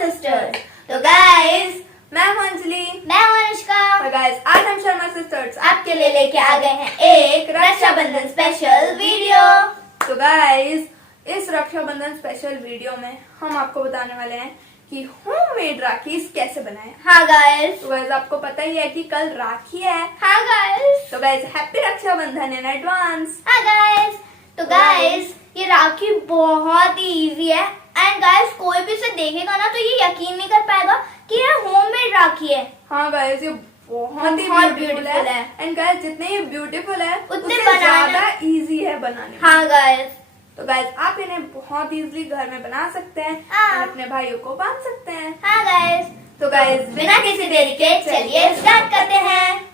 Sisters. तो guys मैं हूं अंजलि, मैं हूं अनुष्का और गाइस आज हम शर्मा सिस्टर्स आपके लिए लेके आ गए हैं एक रक्षाबंधन स्पेशल वीडियो। तो गाइस इस रक्षाबंधन स्पेशल वीडियो में हम आपको बताने वाले हैं कि होममेड राखीज कैसे बनाएं। हाँ गाइस, तो गाइस आपको पता ही है कि कल राखी है। हाँ गाइस, तो guys happy Rakshabandhan in advance. हाँ गाइस। तो गाइस ये राखी बहुत ही इजी है एंड गाइस कोई भी इसे देखेगा ना तो ये यकीन नहीं कर पाएगा कि ये होममेड राखी है। हाँ गाइस ये बहुत ही ब्यूटीफुल है एंड गाइस जितने ये ब्यूटीफुल है उतने ज्यादा इजी है बनाने में। हाँ गाइस, तो गाइस आप इन्हें बहुत इजीली घर में बना सकते हैं हाँ। और अपने भाइयों को बांध सकते हैं। हाँ गाइस। तो गाइस बिना किसी देरी के चलिए स्टार्ट करते हैं।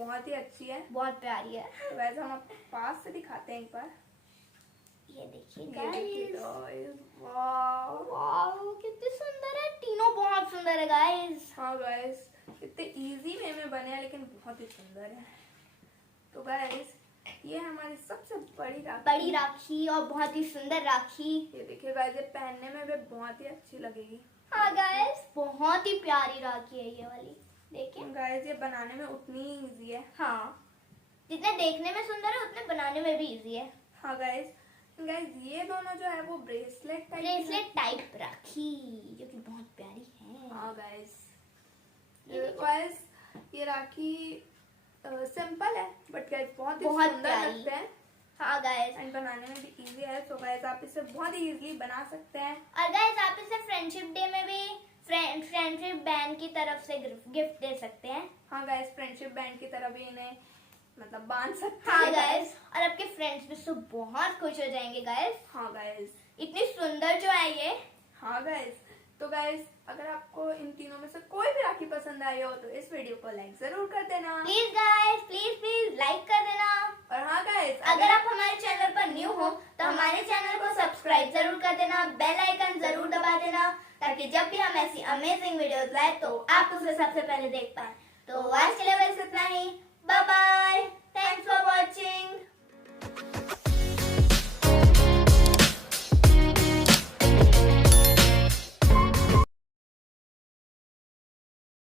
बहुत ही अच्छी है, बहुत प्यारी है। तो वैसे हम आपको पास से दिखाते हैं एक बार। ये देखिए गाइस, वाओ वाओ कितनी सुंदर है, तीनों बहुत सुंदर है गाइस। हाँ गाइस, इतने इजी वे में बने हैं लेकिन बहुत ही सुंदर है। तो गाइस ये हमारी सबसे बड़ी राखी और बहुत ही सुंदर राखी। ये देखिए गाइस, ये पहनने में भी बहुत ही अच्छी लगेगी। हाँ गाइस, बहुत ही प्यारी राखी है ये वाली। देखिए गाइस, ये बनाने में उतनी ही इजी है। हाँ, जितने देखने में सुंदर है उतने बनाने में भी इजी है। हाँ गाइस, ये दोनों जो है वो ब्रेसलेट टाइप राखी जो कि बहुत प्यारी है। हाँ गाइस, ये राखी सिंपल है बट गाइस बहुत ही सुंदर लगते हैं। हाँ गाइस, एंड बनाने में भी इजी है। तो गाइस आप इसे बहुत ही इजीली बना सकते हैं। और गाइस आप इसे फ्रेंडशिप डे में भी फ्रेंडशिप बैंड की तरफ से गिफ्ट दे सकते हैं। हाँ गाइस, फ्रेंडशिप बैंड की तरह भी इन्हें मतलब बांध सकते हैं। हाँ गाइस, और आपके फ्रेंड्स भी सब बहुत खुश हो जाएंगे गाइस। हाँ गाइस, इतनी सुंदर जो है ये। हाँ गाइस, तो गाइस अगर आपको इन तीनों में से कोई भी राखी पसंद आई हो तो इस वीडियो को लाइक जरूर कर देना। प्लीज गाइस, प्लीज लाइक कर देना। और हाँ गाइस, अगर आप हमारे चैनल पर न्यू हो तो हमारे चैनल को सब्सक्राइब जरूर कर देना, बेल आइकन जरूर दबा देना, ताकि जब भी हम ऐसी अमेजिंग वीडियोस लाए तो आप उसे सबसे पहले देख पाए। तो आज के लिए बस इतना ही। Bye bye, thanks for watching.